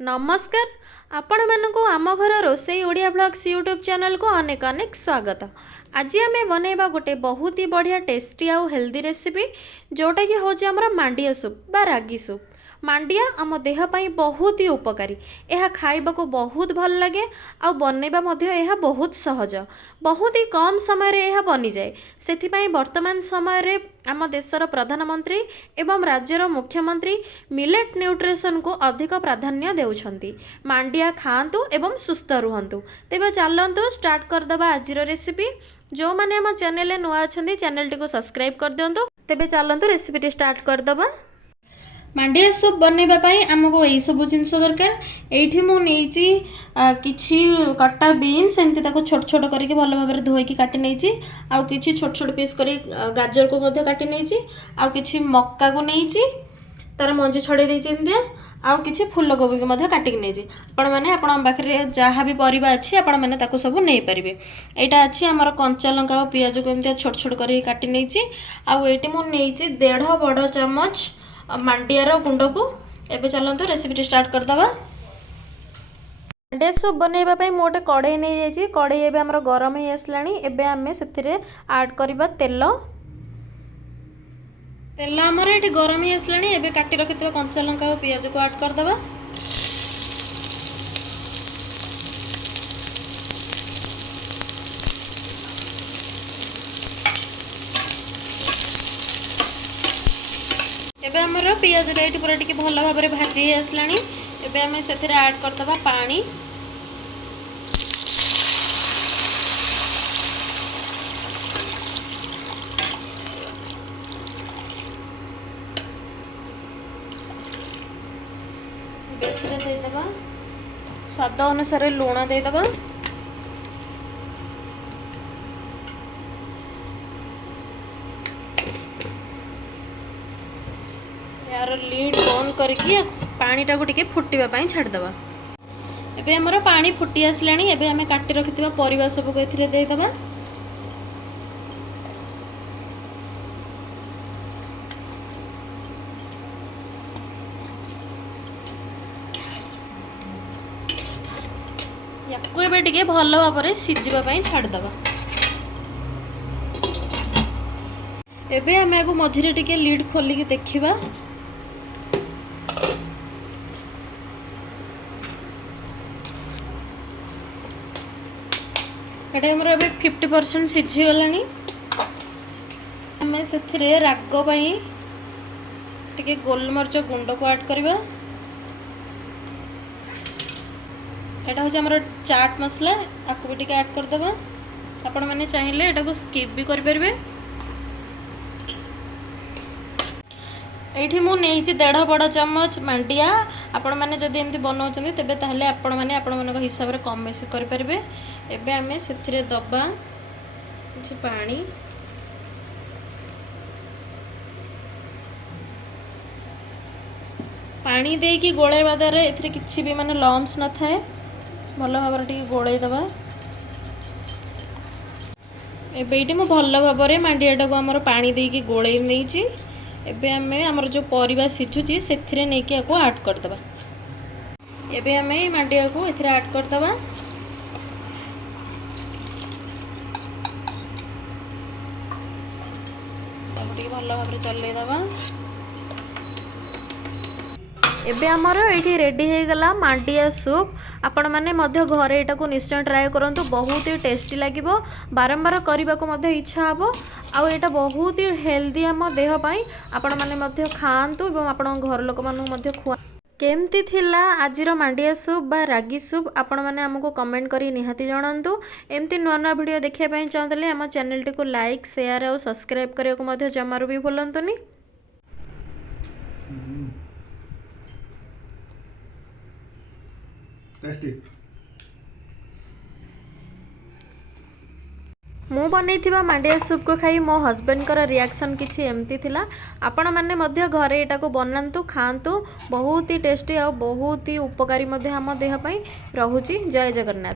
नमस्कार आपण मानकु आम घर रोसई ओडिया ब्लॉग्स यूट्यूब चैनल को अनेक अनेक स्वागत। आज आम बनैबा गोटे बहुत ही बढ़िया टेस्टी आउ हेल्दी रेसिपी जोटा कि हूँ आमर मांडिया सूप बा रागी सूप। मांडिया आम देह पाई बहुत ही उपकारी। यह खाइबा को बहुत भल लगे आ बनैबा मध्य यह बहुत सहज, बहुत ही कम समय रे यह बनी जाए। सेथिपाई वर्तमान समय रे आम देशर प्रधानमंत्री एवं राज्यर मुख्यमंत्री मिलेट न्यूट्रिशन को अधिक प्राधान्य देउछंती। मांडिया खातु एवं सुस्थ रुहंतु। तेबे चलंतु स्टार्ट करदबा आज रेसिपी। जो माने आम चैनल नुआ अछंती चैनल टी को सब्सक्राइब कर दियंतु। तेबे चलंतु रेसिपी स्टार्ट करदबा। मांडिया सूप बनैबाई आमको यही सब जिनस दरकार। ये मुझे किसी कटा बीन्स एमती छोट छोट करके भल भाव में धोईकी काटी नहीं, आउ किसी छोट छोट पीस कर गाजर को काटी नहीं, आउ किसी मक्का को नहीं तार मंजी छड़े देती, आउ किसी फूलकोबी को काटिक नहीं। आपण मैंने पाखे जहाँ भी परिबा अच्छी आपण मैंने सब नहीं पारे। यहाँ अच्छी आमर कंचा लंका और पियाज को एमती छोट छोट कर काटी नहीं। आउ ये मुझे 1.5 बड़ चामच मांडियार गुंड को। एबे चलते रेसिपी स्टार्ट करदबा। मांडिया सूप बनैबा मोटे कड़े नहीं जाइए। कड़े एबे हमर गरम ही आसलानी। एबे आमे सेथिरे ऐड करबा तेल। तेल हमर एठी गरम ही आसलानी। एबे काटी रखितबा कंचा लंका और पियाज को ऐड करदबा। एबे हमर पियाज रेट पूरा टिके भल भाव में भाजी आसलानी। एबे हमें सेथिरे ऐड करदबा पानी। बेथिरे देदबा स्वाद अनुसार लूण देदबा। यार लीड बंद करके पानीटा को टिके फुटवा छाड़दबा। एबे हमर पानी फुटी आसलानी। एबे हमें काटी रखिथिबा परिबा सब को एथिरे देदबा। याकू एबे टिके भल भाव में सिझिबा पई छाड़दबा। एबे हमें आगु मझिरे टिके लीड खोलिकी देखिबा। एटा हमर अबे 50% सिझी गलानी। हमें सेथिरे राग पई टिके गोलमरिच गुंड को ऐड करबा। एटा होचे हमर चाट मसला। आकु भी टिके ऐड कर दबा। आपण माने चाहिए एटा को स्किप भी कर परबे। ये मुझे 1.5 बड़ चामच मांडिया। आपण मैंने जब एमती बनाऊँ तेरे ताहले आपण मैंने आपण हिसाब से कम बेसी करें। एबे आमे सेथिरे दबा किछि पानी। पानी देकी गोलेबा द्वारा एथिरे किछि भी माने लम्स न थाए। भल भाव टिके गोले दबा। एबे इटी मु भल भाव में मांडियाटा को हमर पानी देकी गोले नेछि। एबे हमें हमर जो परिबा सिझुची सेथिरे नेकी आको ऐड कर दबा। एबे हमें मांडिया को एथिरे ऐड कर दबा। भल भाव में चलै दबा। एबे हमर एठी रेडी हो गला मांडिया सूप। आपण माने मध्य घरे एटा को निश्चय ट्राए करंतु। बहुत ही टेस्टी लागिबो। बारंबार करबा को मध्य इच्छा हबो। आ एटा बहुत ही हेल्दी आम देह पाई। आपण माने मध्य खांतु एवं आपण घर लोक मानु मध्य खुआ। केमती थिला आजिर मांडिया सूप बा रागी सूप आपण माने हमको कमेंट करी निहाती जणांतु। एमती नुआ नुआ वीडियो देखिया पई चाहतले हम चैनल टी को लाइक शेयर और सब्सक्राइब करिया को मध्य जमारू भी भूलंतुनी। मु बनैथिबा मांडिया सूप को खाई मो हस्बैंड कर रिएक्शन किछि एमती थिला। आपण माने मध्य घरे एटा को बनांतु खांतु। बहुत ही टेस्टी और बहुत ही उपकारी मध्य हम देह पई रहुची। जय जगन्नाथ।